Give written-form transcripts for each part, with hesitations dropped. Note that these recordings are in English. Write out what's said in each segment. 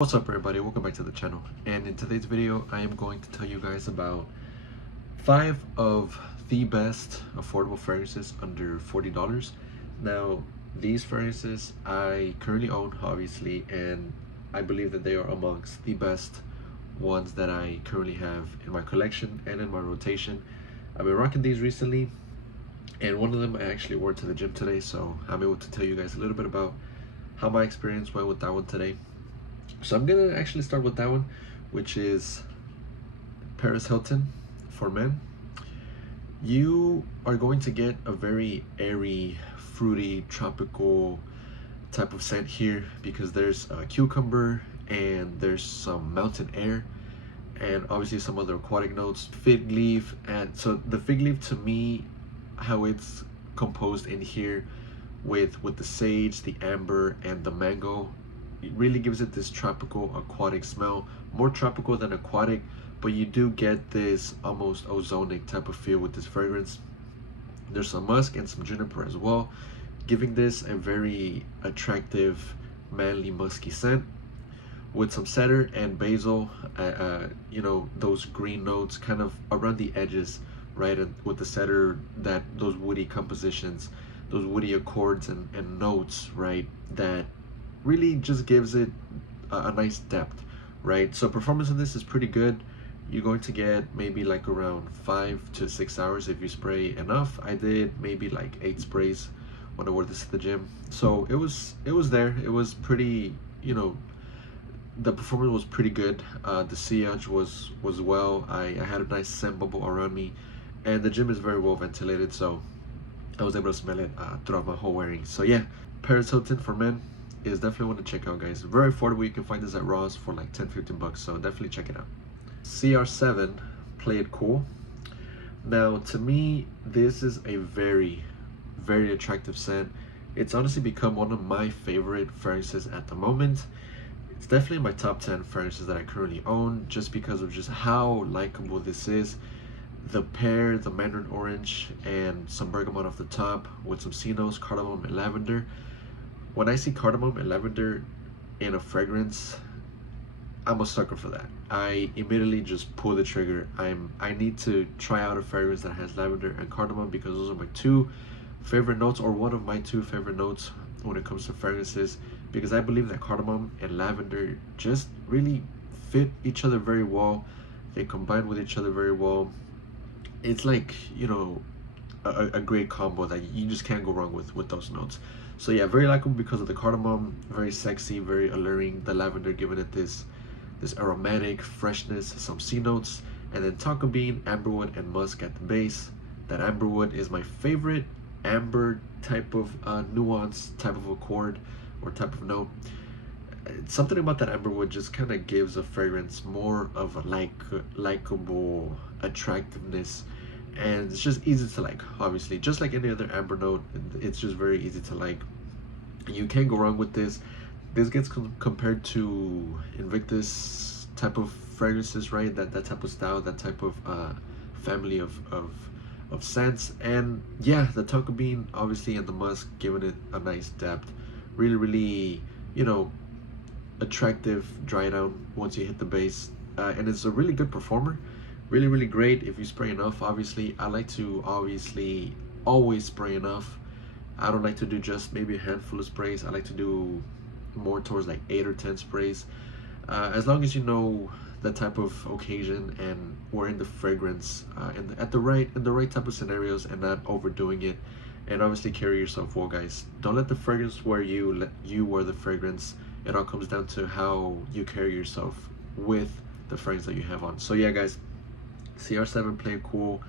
What's up everybody, welcome back to the channel, and in today's video I am going to tell you guys about 5 of the best affordable fragrances under $40. Now these fragrances I currently own obviously, and I believe that they are amongst the best ones that I currently have in my collection and in my rotation. I've been rocking these recently, and one of them I actually wore to the gym today, so I'm able to tell you guys a little bit about how my experience went with that one today. So I'm gonna actually start with that one, which is Paris Hilton for men. You are going to get a very airy, fruity, tropical type of scent here because there's a cucumber and there's some mountain air and obviously some other aquatic notes, fig leaf. And so the fig leaf, to me, how it's composed in here with the sage, the amber, and the mango, it really gives it this tropical aquatic smell, more tropical than aquatic, but you do get this almost ozonic type of feel with this fragrance. There's some musk and some juniper as well, giving this a very attractive, manly, musky scent with some cedar and basil. You know, those green notes kind of around the edges, right? And with the cedar, that those woody compositions, those woody accords and notes, right? That really just gives it a nice depth, right? So performance on this is pretty good. You're going to get maybe like around 5 to 6 hours if you spray enough. I did maybe like 8 sprays when I wore this to the gym, so it was there. It was pretty, you know, the performance was pretty good. The sillage was well. I had a nice scent bubble around me, and the gym is very well ventilated, so I was able to smell it throughout my whole wearing. So yeah, Paris Hilton for men is definitely one to check out, guys. Very affordable. You can find this at Ross for like 10-15 bucks, so definitely check it out. CR7, Play It Cool. Now to me, this is a very attractive scent. It's honestly become one of my favorite fragrances at the moment. It's definitely my top 10 fragrances that I currently own, just because of just how likable this is. The pear, the mandarin orange, and some bergamot off the top with some C notes, cardamom and lavender. When I see cardamom and lavender in a fragrance, I'm a sucker for that. I immediately just pull the trigger. I need to try out a fragrance that has lavender and cardamom because those are my two favorite notes, or one of my two favorite notes when it comes to fragrances, because I believe that cardamom and lavender just really fit each other very well. They combine with each other very well. It's like, you know, a great combo that you just can't go wrong with those notes. So yeah, very likable because of the cardamom, very sexy, very alluring. The lavender giving it this aromatic freshness, some C notes, and then tonka bean, amberwood, and musk at the base. That amberwood is my favorite amber type of nuance, type of accord, or type of note. Something about that amberwood just kind of gives a fragrance more of a likable attractiveness, and it's just easy to like. Obviously, just like any other amber note, it's just very easy to like. You can't go wrong with this. This gets compared to Invictus type of fragrances, right? That type of style, that type of family of scents. And yeah, the tonka bean obviously and the musk giving it a nice depth. Really, you know, attractive dry down once you hit the base, and it's a really good performer. Really great if you spray enough. Obviously, I like to obviously always spray enough. I don't like to do just maybe a handful of sprays. I like to do more towards like 8 or 10 sprays, as long as you know the type of occasion and wearing the fragrance in the right type of scenarios, and not overdoing it. And obviously carry yourself well, guys. Don't let the fragrance wear you, let you wear the fragrance. It all comes down to how you carry yourself with the fragrance that you have on. So yeah, guys, CR7 Play It Cool,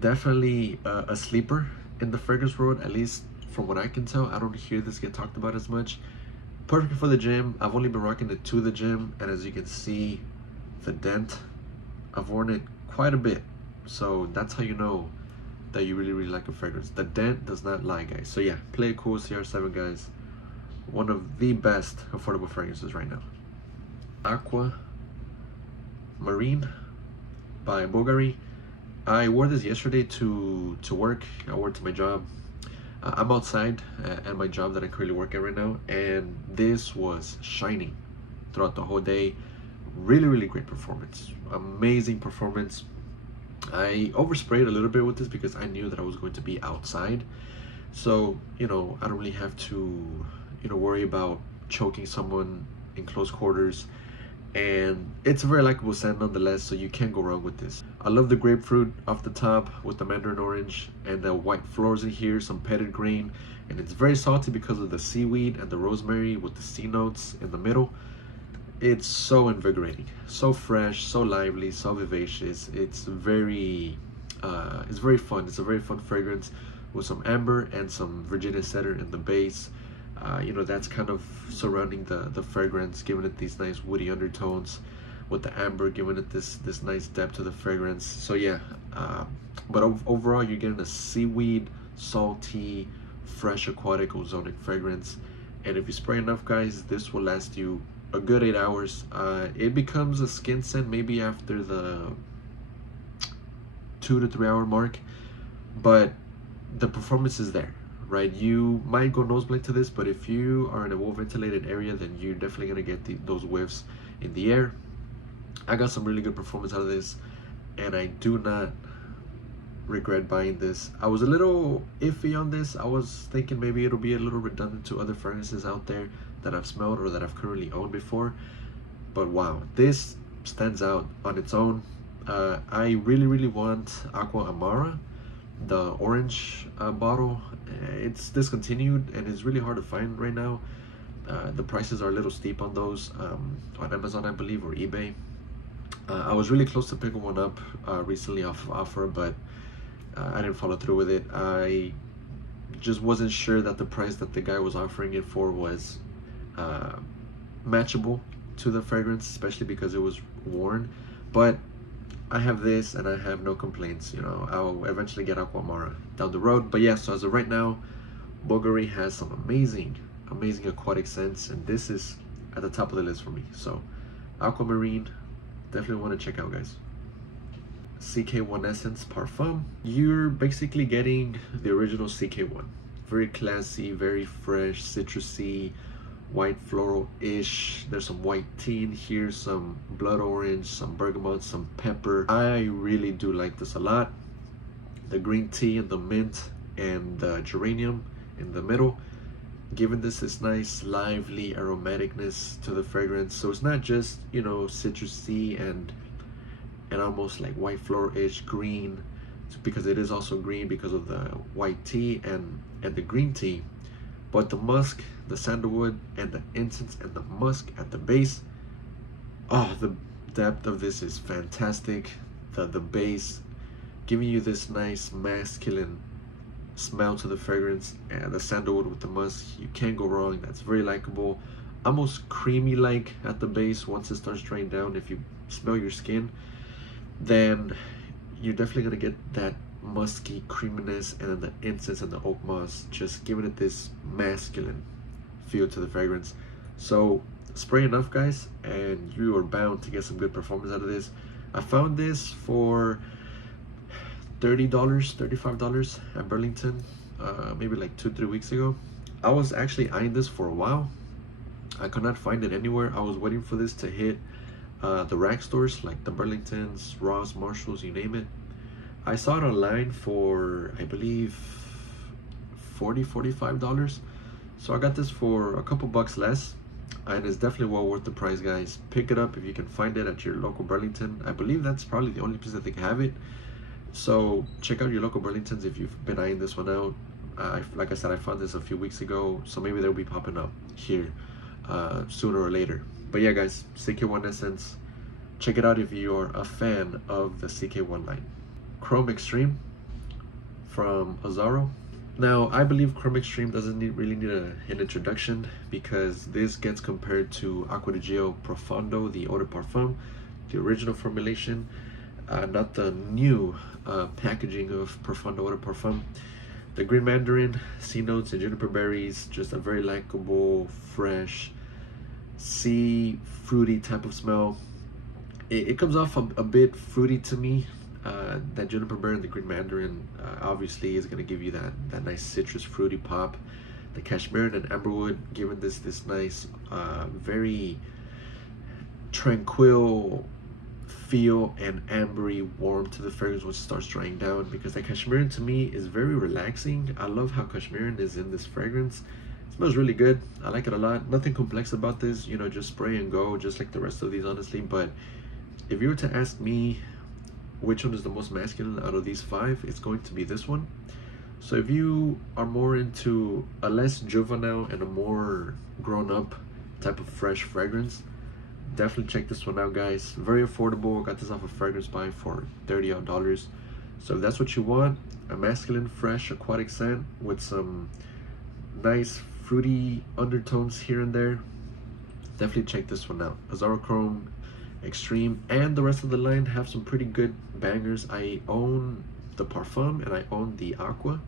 definitely a sleeper in the fragrance world, at least from what I can tell. I don't hear this get talked about as much. Perfect for the gym. I've only been rocking it to the gym, and as you can see, the dent, I've worn it quite a bit, so that's how you know that you really like a fragrance. The dent does not lie, guys. So yeah, Play It Cool CR7, guys, one of the best affordable fragrances right now. Aqua Marine by Bulgari. I wore this yesterday to work. I wore it to my job. I'm outside at my job that I currently work at right now, and this was shining. throughout the whole day. Really great performance, amazing performance. I oversprayed a little bit with this because I knew that I was going to be outside, so I don't really have to worry about choking someone in close quarters, and it's a very likable scent nonetheless, so you can't go wrong with this. I love the grapefruit off the top with the mandarin orange and the white florals in here, some petitgrain grain, and it's very salty because of the seaweed and the rosemary with the sea notes in the middle. It's so invigorating, so fresh, so lively, so vivacious. It's very fun. It's a very fun fragrance with some amber and some Virginia cedar in the base. That's kind of surrounding the fragrance, giving it these nice woody undertones, with the amber giving it this nice depth to the fragrance. So yeah, but overall you're getting a seaweed, salty, fresh, aquatic, ozonic fragrance. And if you spray enough, guys, this will last you a good 8 hours. It becomes a skin scent maybe after the 2 to 3 hour mark, but the performance is there, right? You might go nosebleed to this, but if you are in a well ventilated area, then you're definitely gonna get those whiffs in the air. I got some really good performance out of this, and I do not regret buying this. I was a little iffy on this. I was thinking maybe it'll be a little redundant to other fragrances out there that I've smelled or that I've currently owned before, but wow, this stands out on its own. I really want Aqua Amara, the orange bottle. It's discontinued and it's really hard to find right now. The prices are a little steep on those, on Amazon I believe, or eBay. I was really close to picking one up recently off of offer, but I didn't follow through with it. I just wasn't sure that the price that the guy was offering it for was matchable to the fragrance, especially because it was worn. But I have this and I have no complaints. I'll eventually get Aqua Amara down the road. But yeah, so as of right now, Bulgari has some amazing aquatic scents, and this is at the top of the list for me. So Aquamarine, definitely want to check out, guys. CK1 Essence Parfum. You're basically getting the original CK1. Very classy, very fresh, citrusy, white floral-ish. There's some white tea in here, some blood orange, some bergamot, some pepper. I really do like this a lot. The green tea and the mint and the geranium in the middle, giving this nice lively aromaticness to the fragrance. So it's not just citrusy and almost like white floral-ish green, because it is also green because of the white tea and the green tea, but the musk, the sandalwood, and the incense and the musk at the base. Oh, the depth of this is fantastic. The base giving you this nice masculine smell to the fragrance, and the sandalwood with the musk, you can't go wrong. That's very likable, almost creamy like at the base. Once it starts drying down, if you smell your skin, then you're definitely gonna get that musky creaminess, and then the incense and the oak moss just giving it this masculine feel to the fragrance. So spray enough, guys, and you are bound to get some good performance out of this. I found this for $30, $35 at Burlington, maybe like 2-3 weeks ago. I was actually eyeing this for a while. I could not find it anywhere. I was waiting for this to hit the rack stores like the Burlingtons, Ross, Marshalls, you name it. I saw it online for, I believe, $45. So I got this for a couple bucks less, and it's definitely well worth the price, guys. Pick it up if you can find it at your local Burlington. I believe that's probably the only place that they can have it. So check out your local Burlingtons if you've been eyeing this one out. Like I said, I found this a few weeks ago, so maybe they'll be popping up here sooner or later. But yeah, guys, CK1 Essence, check it out if you're a fan of the CK1 line. Chrome Extreme from Azzaro. Now, I believe Chrome Extreme doesn't really need an introduction, because this gets compared to Acqua di Gio Profondo, the Eau de Parfum, the original formulation, not the new packaging of Profondo Eau de Parfum. The green mandarin, sea notes, and juniper berries, just a very likable, fresh, sea fruity type of smell. It comes off a bit fruity to me. That juniper berry and the green mandarin obviously is going to give you that nice citrus fruity pop. The cashmere and amberwood giving this nice very tranquil feel and ambery warm to the fragrance once it starts drying down, because the Cashmeran to me is very relaxing. I love how Cashmeran is in this fragrance. It smells really good. I like it a lot. Nothing complex about this, you know, just spray and go, just like the rest of these, honestly. But if you were to ask me which one is the most masculine out of these 5, it's going to be this one. So if you are more into a less juvenile and a more grown-up type of fresh fragrance, definitely check this one out, guys. Very affordable. Got this off of Fragrance Buy for $30 odd. So if that's what you want, a masculine fresh aquatic scent with some nice fruity undertones here and there, definitely check this one out. Azarochrome Extreme and the rest of the line have some pretty good bangers. I own the Parfum and I own the Aqua,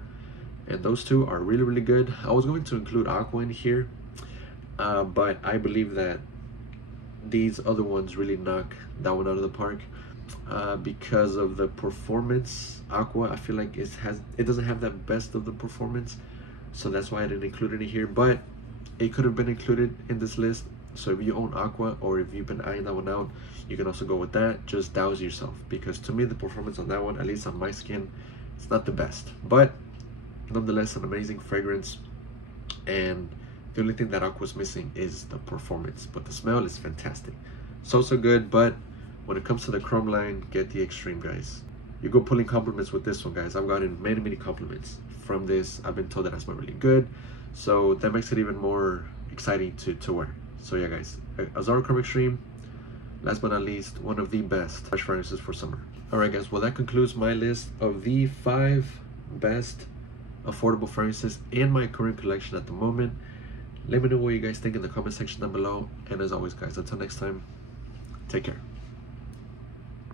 and those two are really, really good. I was going to include Aqua in here, but I believe that these other ones really knock that one out of the park, because of the performance. Aqua, I feel like it doesn't have that best of the performance, so that's why I didn't include it in here, but it could have been included in this list. So if you own Aqua, or if you've been eyeing that one out, you can also go with that. Just douse yourself, because to me the performance on that one, at least on my skin, it's not the best, but nonetheless an amazing fragrance. And the only thing that Aqua's missing is the performance, but the smell is fantastic. So good. But when it comes to the Chrome line, get the Extreme, guys. You go pulling compliments with this one, guys. I've gotten many compliments from this. I've been told that I smell really good, so that makes it even more exciting to wear. So yeah, guys, Azarochrome Extreme, last but not least, one of the best fresh fragrances for summer. Alright, guys, well, that concludes my list of the 5 best affordable fragrances in my current collection at the moment. Let me know what you guys think in the comment section down below, and as always, guys, until next time, take care.